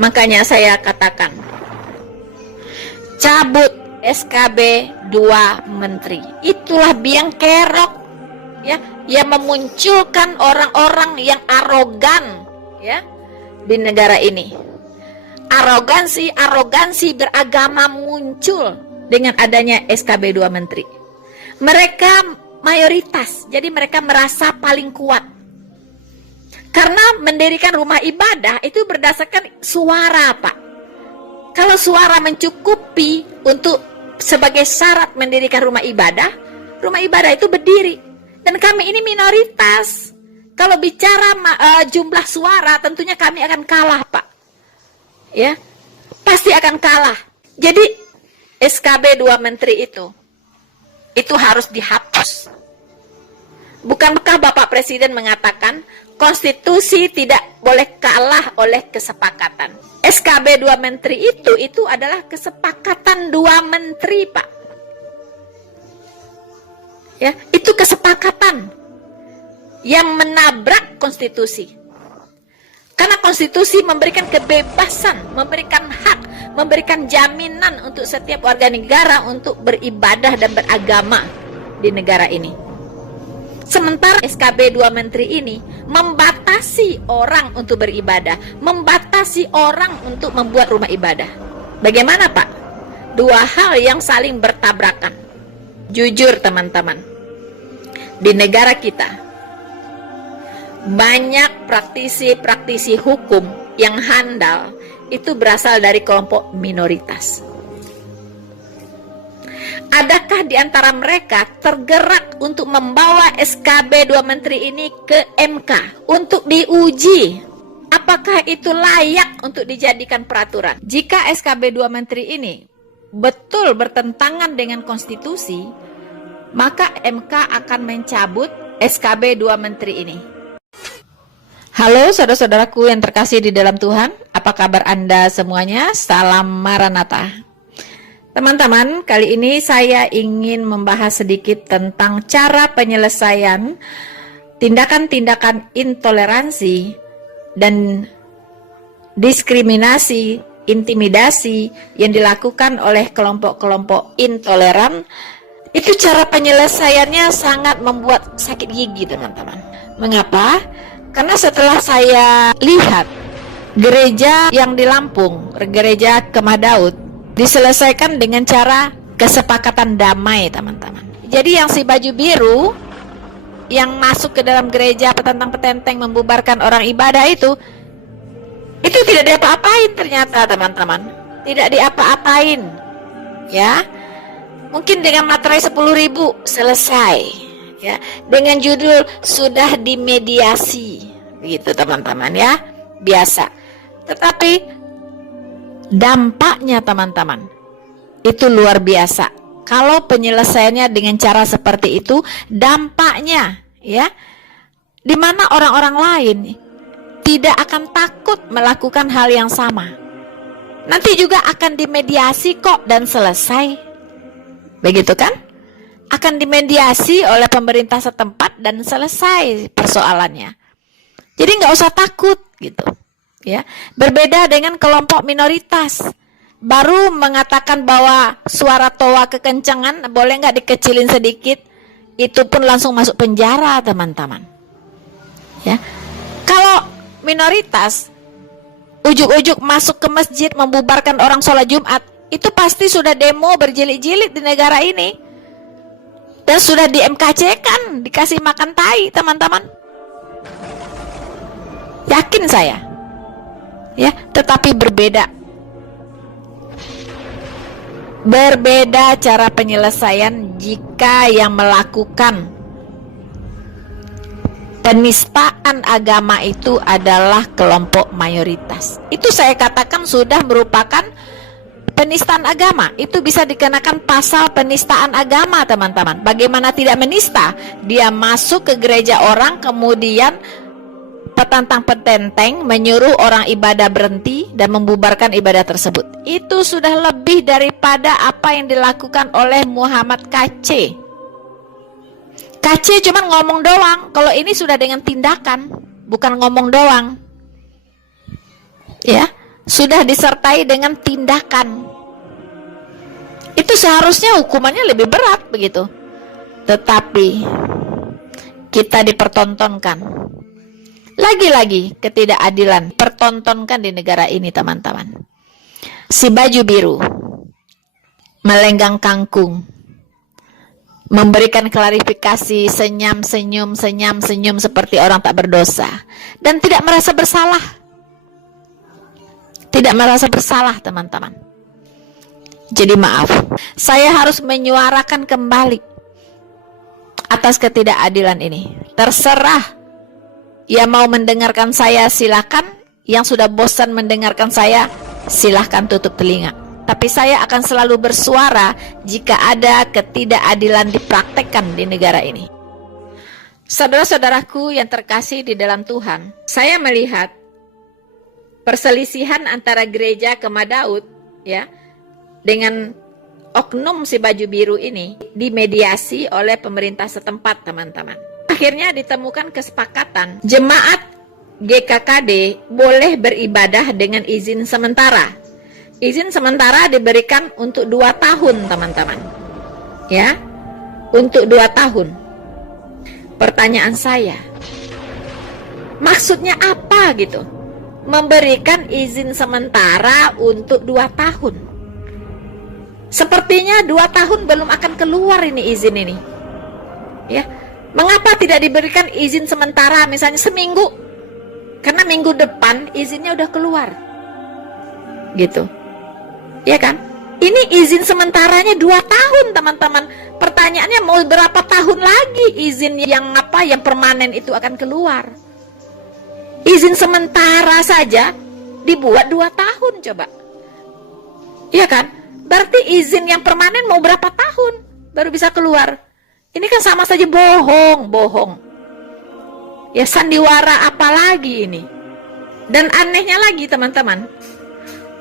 Makanya saya katakan, cabut SKB 2 menteri. Itulah biang kerok ya, yang memunculkan orang-orang yang arogan ya di negara ini. Arogansi beragama muncul dengan adanya SKB 2 menteri. Mereka mayoritas, jadi mereka merasa paling kuat. Karena mendirikan rumah ibadah itu berdasarkan suara, Pak. Kalau suara mencukupi untuk sebagai syarat mendirikan rumah ibadah itu berdiri. Dan kami ini minoritas. Kalau bicara jumlah suara, tentunya kami akan kalah, Pak. Ya, pasti akan kalah. Jadi SKB 2 menteri itu harus dihapus. Bukankah Bapak Presiden mengatakan konstitusi tidak boleh kalah oleh kesepakatan? SKB 2 menteri itu adalah kesepakatan 2 menteri, Pak. Ya, itu kesepakatan yang menabrak konstitusi. Karena konstitusi memberikan kebebasan, memberikan hak, memberikan jaminan untuk setiap warga negara untuk beribadah dan beragama di negara ini. Sementara SKB 2 menteri ini membatasi orang untuk beribadah, membatasi orang untuk membuat rumah ibadah. Bagaimana, Pak? Dua hal yang saling bertabrakan. Jujur, teman-teman, di negara kita banyak praktisi hukum yang handal itu berasal dari kelompok minoritas. Adakah di antara mereka tergerak untuk membawa SKB 2 menteri ini ke MK untuk diuji? Apakah itu layak untuk dijadikan peraturan? Jika SKB 2 menteri ini betul bertentangan dengan konstitusi, maka MK akan mencabut SKB 2 menteri ini. Halo saudara-saudaraku yang terkasih di dalam Tuhan, apa kabar Anda semuanya? Salam Maranatha. Teman-teman, kali ini saya ingin membahas sedikit tentang cara penyelesaian tindakan-tindakan intoleransi dan diskriminasi, intimidasi yang dilakukan oleh kelompok-kelompok intoleran. Itu cara penyelesaiannya sangat membuat sakit gigi, teman-teman. Mengapa? Karena setelah saya lihat gereja yang di Lampung, gereja Kemah Daud, diselesaikan dengan cara kesepakatan damai, teman-teman. Jadi yang si baju biru yang masuk ke dalam gereja petentang-petenteng membubarkan orang ibadah itu tidak diapa-apain ternyata, teman-teman. Tidak diapa-apain. Ya. Mungkin dengan materai 10.000 selesai. Ya, dengan judul sudah dimediasi, begitu teman-teman ya, biasa. Tetapi dampaknya, teman-teman, itu luar biasa. Kalau penyelesaiannya dengan cara seperti itu, dampaknya ya, di mana orang-orang lain tidak akan takut melakukan hal yang sama. Nanti juga akan dimediasi kok dan selesai. Begitu kan? Akan dimediasi oleh pemerintah setempat dan selesai persoalannya. Jadi nggak usah takut gitu, ya. Berbeda dengan kelompok minoritas, baru mengatakan bahwa suara toa kekencangan boleh nggak dikecilin sedikit, itu pun langsung masuk penjara, teman-teman. Ya, kalau minoritas ujuk-ujuk masuk ke masjid membubarkan orang sholat Jumat, itu pasti sudah demo berjilid-jilid di negara ini. Dan sudah di MKC kan, dikasih makan tai, teman-teman. Yakin saya. Ya, tetapi berbeda. Berbeda cara penyelesaian jika yang melakukan penistaan agama itu adalah kelompok mayoritas. Itu saya katakan sudah merupakan penistaan agama. Itu bisa dikenakan pasal penistaan agama, teman-teman. Bagaimana tidak menista? Dia masuk ke gereja orang, kemudian petantang-petenteng menyuruh orang ibadah berhenti dan membubarkan ibadah tersebut. Itu sudah lebih daripada apa yang dilakukan oleh Muhammad KC. KC cuma ngomong doang. Kalau ini sudah dengan tindakan, bukan ngomong doang. Ya, sudah disertai dengan tindakan. Itu seharusnya hukumannya lebih berat begitu. Tetapi kita dipertontonkan. Lagi-lagi ketidakadilan pertontonkan di negara ini, teman-teman. Si baju biru melenggang kangkung, memberikan klarifikasi, senyum-senyum seperti orang tak berdosa, dan tidak merasa bersalah. Tidak merasa bersalah, teman-teman. Jadi maaf, saya harus menyuarakan kembali atas ketidakadilan ini. Terserah, ya mau mendengarkan saya silakan, yang sudah bosan mendengarkan saya silahkan tutup telinga. Tapi saya akan selalu bersuara jika ada ketidakadilan dipraktekkan di negara ini. Saudara-saudaraku yang terkasih di dalam Tuhan, saya melihat perselisihan antara gereja Kemadaud ya dengan oknum si baju biru ini dimediasi oleh pemerintah setempat, teman-teman. Akhirnya ditemukan kesepakatan jemaat GKKD boleh beribadah dengan izin sementara. Izin sementara diberikan untuk 2 tahun, teman-teman. Ya, untuk 2 tahun. Pertanyaan saya, maksudnya apa gitu? Memberikan izin sementara untuk 2 tahun. Sepertinya 2 tahun belum akan keluar ini izin ini. Ya, mengapa tidak diberikan izin sementara misalnya seminggu? Karena minggu depan izinnya udah keluar. Gitu. Ya kan? Ini izin sementaranya 2 tahun, teman-teman. Pertanyaannya mau berapa tahun lagi izin yang permanen itu akan keluar? Izin sementara saja dibuat 2 tahun coba. Iya kan? Berarti izin yang permanen mau berapa tahun baru bisa keluar? Ini kan sama saja bohong. Ya sandiwara apa lagi ini? Dan anehnya lagi, teman-teman,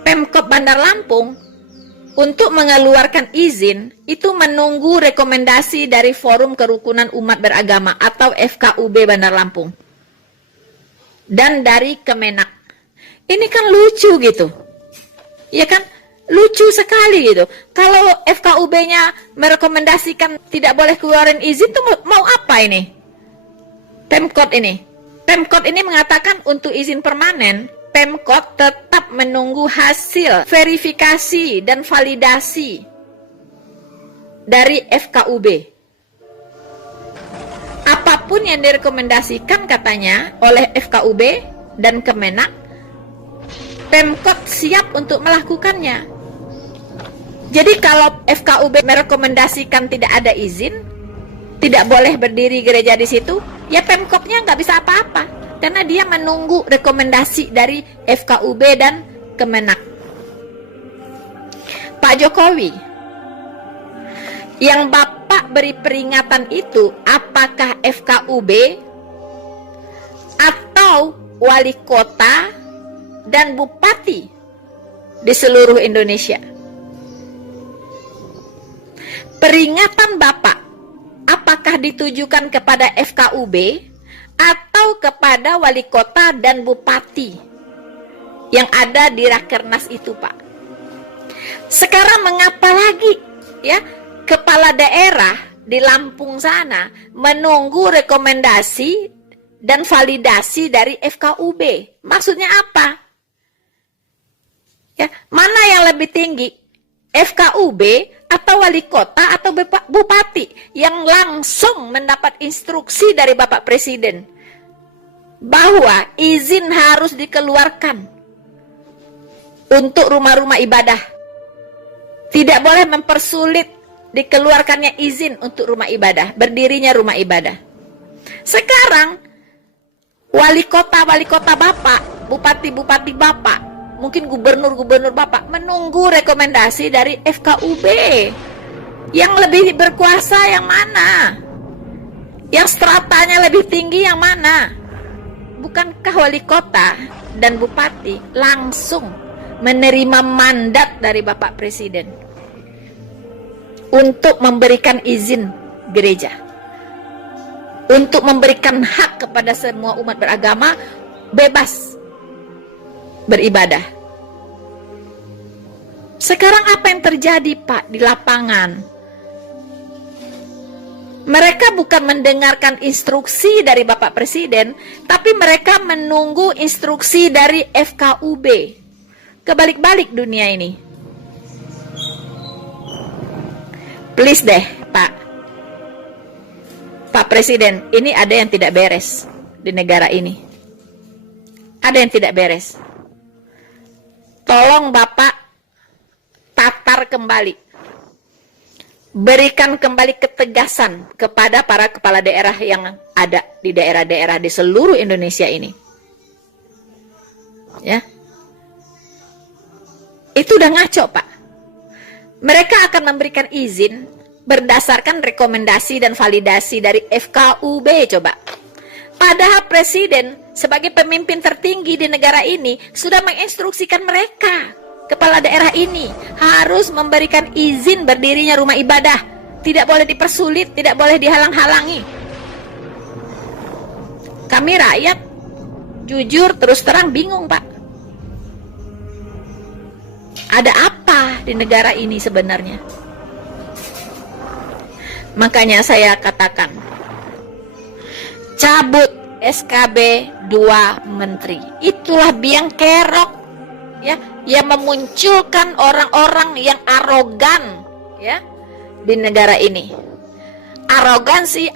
Pemkop Bandar Lampung untuk mengeluarkan izin itu menunggu rekomendasi dari Forum Kerukunan Umat Beragama atau FKUB Bandar Lampung dan dari Kemenak. Ini kan lucu gitu, ya kan? Lucu sekali gitu. Kalau FKUB-nya merekomendasikan tidak boleh keluarin izin tuh mau apa ini? Pemkot ini mengatakan untuk izin permanen Pemkot tetap menunggu hasil verifikasi dan validasi dari FKUB. Apapun yang direkomendasikan katanya oleh FKUB dan Kemenak, Pemkot siap untuk melakukannya. Jadi kalau FKUB merekomendasikan tidak ada izin, tidak boleh berdiri gereja di situ, ya Pemkotnya nggak bisa apa-apa. Karena dia menunggu rekomendasi dari FKUB dan Kemenak. Pak Jokowi, yang Bapak beri peringatan itu apakah FKUB atau wali kota dan bupati di seluruh Indonesia? Peringatan Bapak apakah ditujukan kepada FKUB atau kepada wali kota dan bupati yang ada di Rakernas itu, Pak? Sekarang mengapa lagi ya kepala daerah di Lampung sana menunggu rekomendasi dan validasi dari FKUB? Maksudnya apa? Ya, mana yang lebih tinggi? FKUB atau wali kota atau bupati yang langsung mendapat instruksi dari Bapak Presiden bahwa izin harus dikeluarkan untuk rumah-rumah ibadah. Tidak boleh mempersulit dikeluarkannya izin untuk rumah ibadah, berdirinya rumah ibadah. Sekarang wali kota Bapak, bupati Bapak, mungkin gubernur Bapak menunggu rekomendasi dari FKUB. Yang lebih berkuasa yang mana? Yang stratanya lebih tinggi yang mana? Bukankah wali kota dan bupati langsung menerima mandat dari Bapak Presiden untuk memberikan izin gereja, untuk memberikan hak kepada semua umat beragama bebas beribadah Sekarang apa yang terjadi, Pak, di lapangan? Mereka bukan mendengarkan instruksi dari Bapak Presiden, tapi mereka menunggu instruksi dari FKUB. Kebalik-balik dunia ini. Please deh, Pak Presiden, ini ada yang tidak beres di negara ini. Ada yang tidak beres. Tolong Bapak tatar kembali. Berikan kembali ketegasan kepada para kepala daerah yang ada di daerah-daerah di seluruh Indonesia ini. Ya. Itu udah ngaco, Pak. Mereka akan memberikan izin berdasarkan rekomendasi dan validasi dari FKUB, coba. Padahal Presiden sebagai pemimpin tertinggi di negara ini sudah menginstruksikan mereka, kepala daerah ini, harus memberikan izin berdirinya rumah ibadah. Tidak boleh dipersulit, tidak boleh dihalang-halangi. Kami rakyat, jujur terus terang bingung, Pak. Ada apa di negara ini sebenarnya? Makanya saya katakan, cabut SKB 2 Menteri. Itulah biang kerok, ya, yang memunculkan orang-orang yang arogan, ya, di negara ini. Arogansi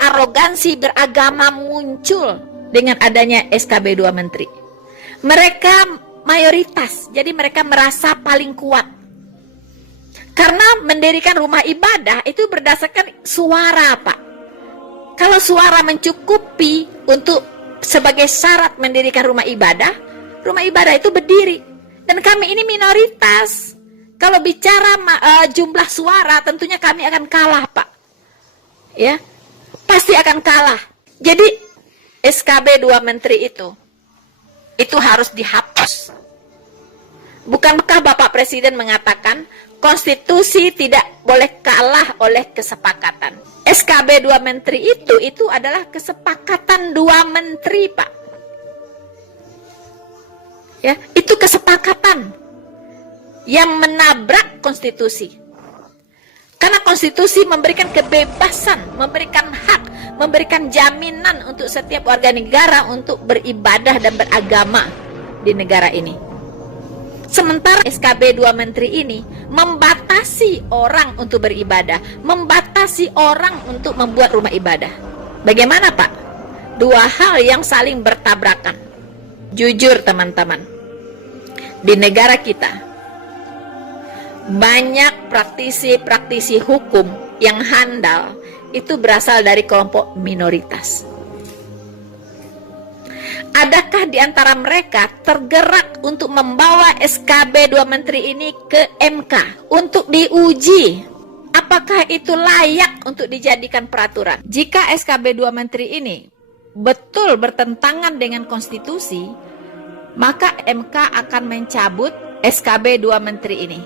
beragama muncul dengan adanya SKB 2 Menteri. Mereka mayoritas, jadi mereka merasa paling kuat. Karena mendirikan rumah ibadah itu berdasarkan suara, Pak. Kalau suara mencukupi untuk sebagai syarat mendirikan rumah ibadah itu berdiri. Dan kami ini minoritas. Kalau bicara jumlah suara, tentunya kami akan kalah, Pak. Ya, pasti akan kalah. Jadi SKB 2 Menteri itu harus dihapus. Bukankah Bapak Presiden mengatakan konstitusi tidak boleh kalah oleh kesepakatan? SKB 2 Menteri itu adalah kesepakatan 2 menteri, Pak. Ya, itu kesepakatan yang menabrak konstitusi. Karena konstitusi memberikan kebebasan, memberikan hak, memberikan jaminan untuk setiap warga negara untuk beribadah dan beragama di negara ini. Sementara SKB 2 Menteri ini membatasi orang untuk beribadah, membatasi orang untuk membuat rumah ibadah. Bagaimana, Pak? Dua hal yang saling bertabrakan. Jujur, teman-teman, di negara kita banyak praktisi hukum yang handal itu berasal dari kelompok minoritas. Adakah di antara mereka tergerak untuk membawa SKB 2 Menteri ini ke MK untuk diuji? Apakah itu layak untuk dijadikan peraturan? Jika SKB 2 Menteri ini betul bertentangan dengan konstitusi, maka MK akan mencabut SKB 2 Menteri ini.